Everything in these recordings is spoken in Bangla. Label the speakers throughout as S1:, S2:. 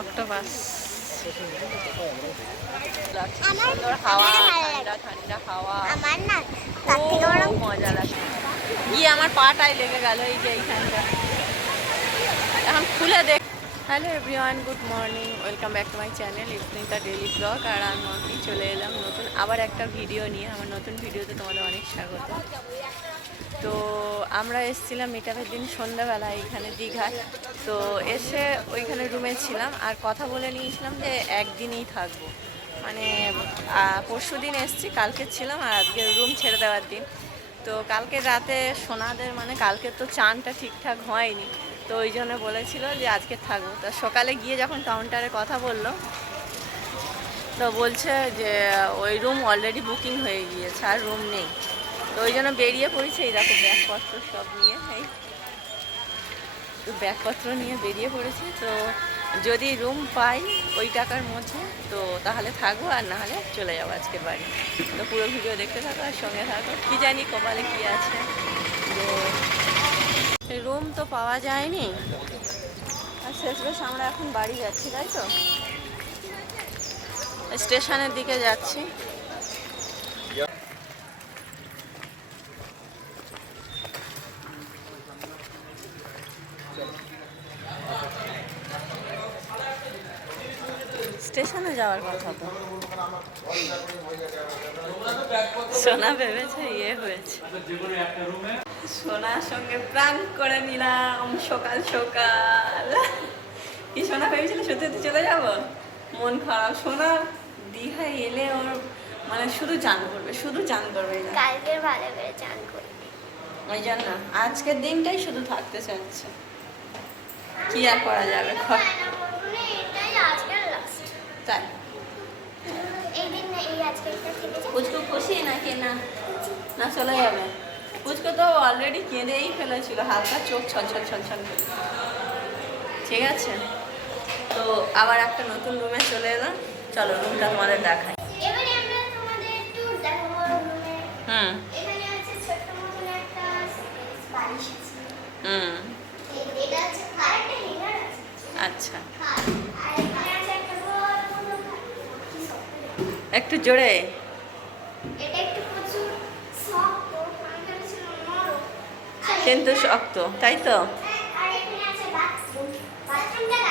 S1: অক্টোপাস। সুন্দর হাওয়া ঠান্ডা ঠান্ডা হাওয়া।
S2: আমার না তার থেকে
S1: খুব
S2: বরং
S1: মজা গিয়ে আমার পাটাই লেগে গেল এই যে এইখানটা। এখন খুলে দেখ। Hello everyone good morning welcome back to my channel Isnika daily blog আর আমি আমি চলে এলাম নতুন আবার একটা ভিডিও নিয়ে। আমার নতুন ভিডিওতে তোমাদের অনেক স্বাগত। তো আমরা এসেছিলাম মিটাপের দিন সন্ধ্যাবেলা এখানে দীঘায়। তো এসে ওইখানে রুমে ছিলাম আর কথা বলে নিয়েছিলাম যে একদিনই থাকব। মানে পরশু দিন এসছি, কালকে ছিলাম আর আজকে রুম ছেড়ে দেওয়ার দিন। তো কালকে রাতে সোনাদের মানে কালকে তো চানটা ঠিকঠাক হয়নি। তো ওই জন্য বলেছিল যে আজকে থাকব। তা সকালে গিয়ে যখন কাউন্টারে কথা বলল, তো বলছে যে ওই রুম অলরেডি বুকিং হয়ে গিয়েছে আর রুম নেই। তো ওই জন্য বেরিয়ে পড়েছে, এই দেখো ব্যাগপত্র সব নিয়ে তো ব্যাগপত্র নিয়ে বেরিয়ে পড়েছি। তো যদি রুম পাই ওই টাকার মধ্যে, তো তাহলে থাকব আর না হলে চলে যাব আজকের বাড়ি। তো পুরো ভিডিও দেখতে থাকো আর সঙ্গে থাকো। কী জানি কপালে কী আছে। তো রুম তো পাওয়া যায়নি। আর শেষবেশ আমরা এখন বাড়ি যাচ্ছি, তাই তো? স্টেশনের দিকে যাচ্ছি। স্টেশনে যাওয়ার কথা তো। সোনা ভেবেছে ইয়ে হয়েছে। সোনার সঙ্গে প্রাণ করে নিলাম সকাল সকাল। কি সোনা ভেবেছিল? সত্যি সত্যি চলে যাব? মন খারাপ। সোনা দীঘায় এলে ওর মানে শুধু চান করবে শুধু চান করবে।
S2: কালকের ভালো করে চান করি
S1: ওই জন্য। আজকের দিনটাই শুধু থাকতে চাচ্ছে। কি আর করা যাবে?
S2: যাবে
S1: পুচকু খুশি নাকি না? না চলে যাবে। পুচকু তো অলরেডি কেঁদেই ফেলেছিল হালকা চোখ ছলছল ছলছল করে। ঠিক আছে? তো আবার একটা নতুন রুমে চলে এলাম। চলো রুমটা তোমাদের দেখাই। হুম। হুম। আচ্ছা
S2: খাট আর এখানে আছে একটা বড় মতো খাট কি শক্ত দেখো।
S1: একটু জোরে
S2: এটা একটু প্রচুর শক্ত আমি ভেবেছিলাম নরম জোরে।
S1: কিন্তু শক্ত তাই তো?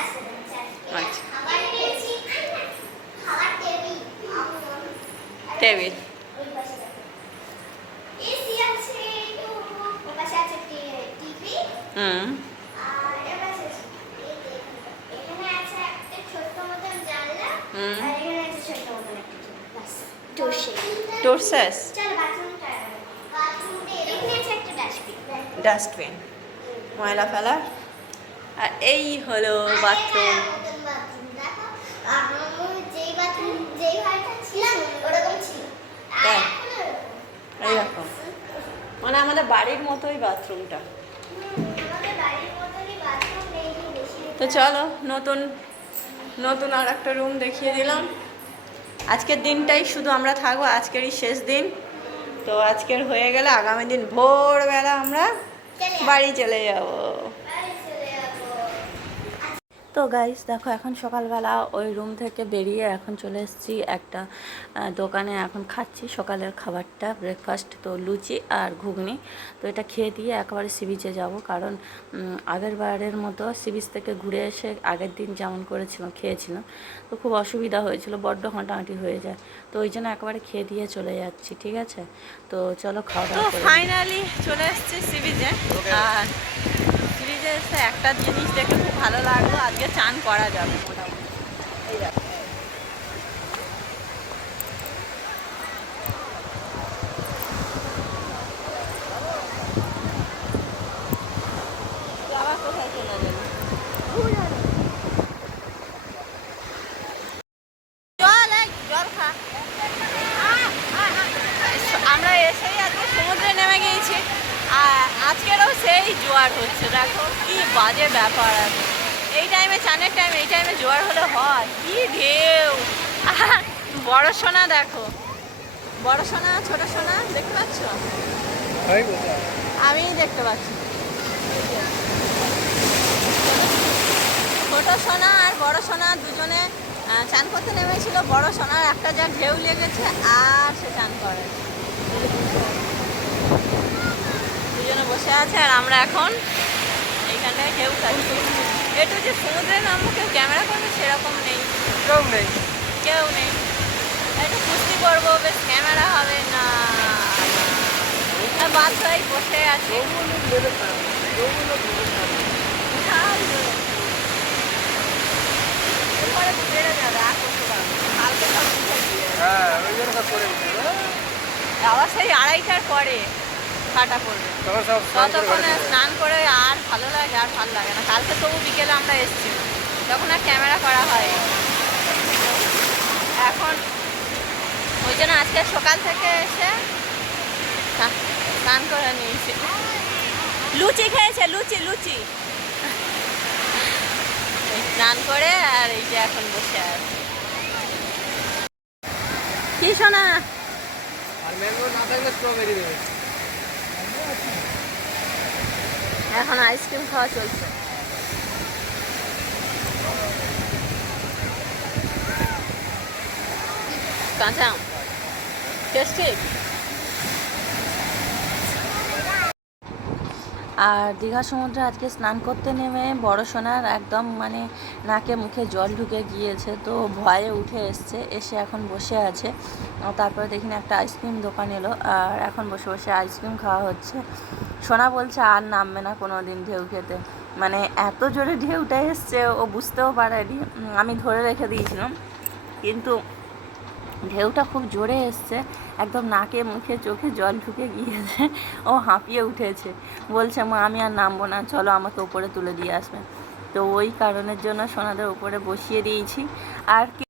S2: আছে
S1: আচ্ছা।
S2: টেবিল
S1: হুম
S2: আর এর পাশে আছে এই যে এখানটা। এখানে আছে একটা ছোট্ট মতন জানলা
S1: হুম।
S2: আর এখানে আছে ছোট্ট মতন একটা জানলা বাস
S1: টোরসেস
S2: ডাস্টবিন
S1: ময়লা ফেলা। আর এই হলো বাথরুম
S2: যেই বাথরুম।
S1: এইরকম মানে আমাদের বাড়ির মতোই বাথরুমটা তো চলো নতুন নতুন আর একটা রুম দেখিয়ে দিলাম। আজকের দিনটাই শুধু আমরা থাকব আজকেরই শেষ দিন। তো আজকের হয়ে গেলে আগামী দিন ভোরবেলা আমরা বাড়ি চলে যাব। তো গাইস দেখো এখন সকালবেলা ওই রুম থেকে বেরিয়ে এখন চলে এসেছি একটা দোকানে। এখন খাচ্ছি সকালের খাবারটা ব্রেকফাস্ট তো লুচি আর ঘুগনি। তো এটা খেয়ে দিয়ে একেবারে সি বিচে যাব। কারণ আগের বারের মতো সি বিচ থেকে ঘুরে এসে আগের দিন যেমন করেছিলাম খেয়েছিলাম। তো খুব অসুবিধা হয়েছিল বড্ড হাঁটাহাঁটি হয়ে যায়। তো ওই জন্য একেবারে খেয়ে দিয়ে চলে যাচ্ছি ঠিক আছে? তো চলো খাওয়া দাওয়া ফাইনালি চলে এসেছি সি বিচে আর এসে একটা জিনিস দেখে খুব ভালো লাগল। আজকে চান করা যাবে মোটামুটি। এই দেখো। তুই আবার কোথায় চলে গেলি? জল এই, জল খা। আমরা এসেই আজকে সমুদ্রে নেমে গিয়েছি আর আজকেরও সেই জোয়ার হচ্ছে দেখো কি বাজে ব্যাপার আছে। এই টাইমে চানের টাইম এই টাইমে জোয়ার হলে হয় কি ঢেউ। বড় সোনা দেখো বড় সোনা ছোট সোনা দেখতে পাচ্ছ? আমি দেখতে পাচ্ছি। ছোট সোনা আর বড় সোনা দুজনে চান করতে নেমেছিল বড় সোনার একটা যা ঢেউ লেগেছে আর সে চান করে। বসে আছে আর আমরা এখন এইখানে কেউ খাচ্ছি একটু যে সমুদ্রে নামবো কেউ ক্যামেরা করবে? সেরকম নেই।
S3: কেউ নেই।
S1: কেউ নেই। একটু কুস্তি করব বেশ ক্যামেরা হবে না। হয়ে বসে আছে।
S3: হ্যাঁ হবে।
S1: আবার সেই আড়াইটার পরে। কাটা পড়বে। ততক্ষণে স্নান করে আর ভালো লাগে আর ভালো লাগে না। কালকে তবু বিকেলে আমরা এসেছি তখন আর ক্যামেরা করা হয় এখন ওই জন্য আজকে সকাল থেকে এসে স্নান করে নিয়েছি। লুচি খেয়েছে লুচি লুচি। স্নান করে আর এই যে এখন বসে আছে। কি শোনা
S3: আর ম্যাঙ্গো না থাকলে স্ট্রবেরি দেবে।
S1: এখন আইসক্রিম খাওয়া চলছে। কাঁচা টেস্টি আর দীঘা সমুদ্রে আজকে স্নান করতে নেমে বড় সোনার একদম মানে নাকে মুখে জল ঢুকে গিয়েছে, তো ভয়ে উঠে এসছে, এসে এখন বসে আছে। তারপরে দেখিনি একটা আইসক্রিম দোকান এলো, আর এখন বসে বসে আইসক্রিম খাওয়া হচ্ছে। সোনা বলছে, আর নামবে না কোনো দিন ঢেউ খেতে। মানে এত জোরে ঢেউটা এসছে, ও বুঝতেও পারেনি। আমি ধরে রেখে দিয়েছিলাম, কিন্তু ঢেউটা খুব জোরে এসছে, একদম নাকে মুখে চোখে জল ঢুকে গিয়েছে। ও হাঁপিয়ে উঠেছে। বলছে, মা, আমি আর নামবো না, চলো আমাকে উপরে তুলে দিয়ে আসবে। তো ওই কারণের জন্য সোনাদের উপরে বসিয়ে দিয়েছি। আর কি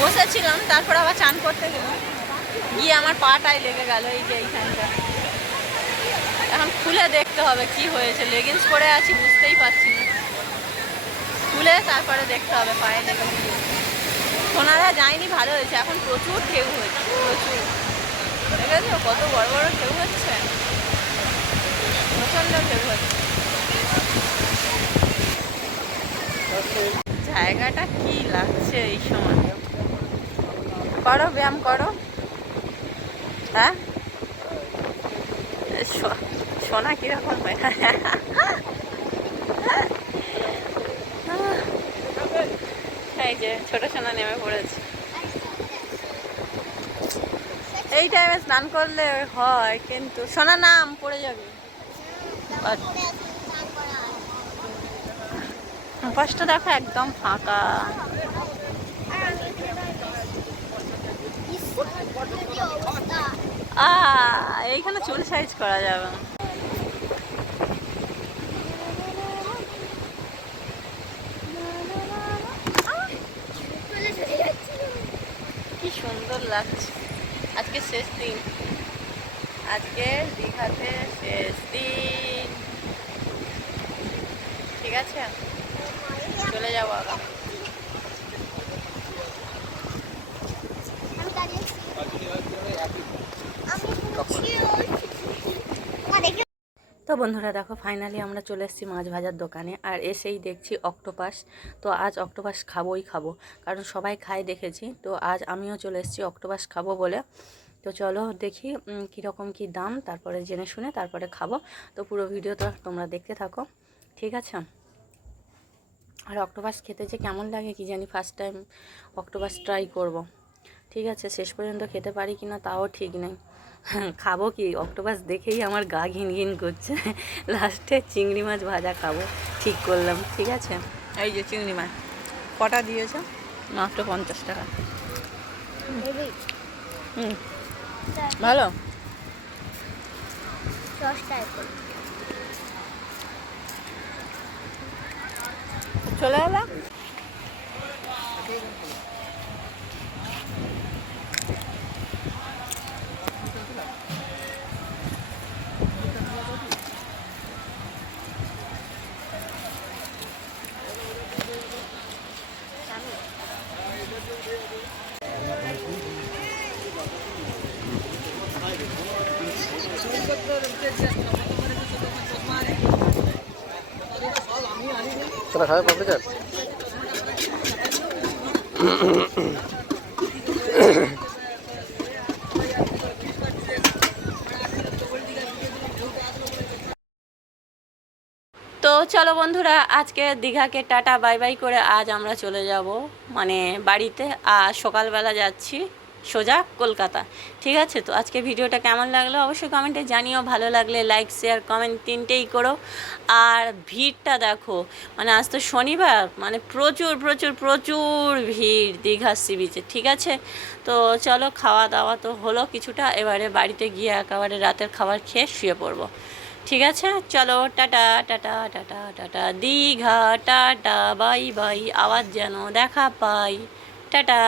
S1: বসেছিলাম তারপর আবার চান করতে গেলাম। গিয়ে আমার পাটাই লেগে গেল এই যে এইখানটা। এখন খুলে দেখতে হবে কি হয়েছে। লেগিংস পরে আছি, বুঝতেই পারছি না। খুলে তারপরে দেখতে হবে পায়ে লেগে সোনারা যায়নি, ভালো হয়েছে। এখন প্রচুর ঢেউ হয়েছে প্রচুর। দেখেছ? কত বড় বড় ঢেউ হচ্ছে? প্রচণ্ড ঢেউ হচ্ছে। জায়গাটা কি লাগছে এই সময়? করো, ব্যায়াম করো। হ্যাঁ? সোনা কীরকম হয়ে? এই যে, ছোট সোনা নেমে পড়েছে। এই টাইমে স্নান করলে হয়, কিন্তু সোনা নাম, পড়ে যাবে। পাশটা দেখো একদম ফাঁকা। এইখানে চুল সাইজ করা যাবে না। কি সুন্দর লাগছে। আজকে শেষ দিন। আজকে দীঘাতে শেষ দিন। ঠিক আছে? চলে যাব আবার তো বন্ধুরা দেখো ফাইনালি আমরা চলে এসেছি মাছ ভাজার দোকানে, আর এসেই দেখছি অক্টোপাস। তো আজ অক্টোপাস খাবোই খাব, কারণ সবাই খায় দেখেছি। তো আজ আমিও চলে এসেছি অক্টোপাস খাব বলে। তো চলো দেখি কীরকম কী দাম, তারপরে জেনে শুনে তারপরে খাব। তো পুরো ভিডিওটা তোমরা দেখতে থাকো, ঠিক আছে? আর অক্টোপাস খেতে যে কেমন লাগে কি জানি ফার্স্ট টাইম অক্টোপাস ট্রাই করব। ঠিক আছে, শেষ পর্যন্ত খেতে পারি কি না তাও ঠিক নেই। খাব কি? অক্টোপাস দেখেই আমার গা ঘিন ঘিন করছে লাস্টে চিংড়ি মাছ ভাজা খাব। ঠিক করলাম ঠিক আছে? এই যে চিংড়ি মাছ। কটা দিয়েছ? মাত্র পঞ্চাশ টাকা। হুম। ভালো? চলে এলাম। তো চলো বন্ধুরা, আজকে দীঘাকে টাটা, বাই বাই করে আজ আমরা চলে যাব মানে বাড়িতে, আর সকালবেলা যাচ্ছি। সোজা কলকাতা। ঠিক আছে? তো আজকে ভিডিওটা কেমন লাগল অবশ্যই কমেন্টে জানিও। ভালো লাগলে লাইক শেয়ার কমেন্ট তিনটেই করো। আর ভিড়টা দেখো মানে আজ তো শনিবার মানে প্রচুর প্রচুর প্রচুর ভিড় দীঘা সি বিচে ঠিক আছে? তো চলো খাওয়া দাওয়া তো হলো কিছুটা, এবারে বাড়িতে গিয়ে একেবারে রাতের খাবার খেয়ে শুয়ে পড়ব। ঠিক আছে? চলো, tata tata tata tata, Digha, tata bye bye আওয়াজ যেন দেখা পাই। টাটা!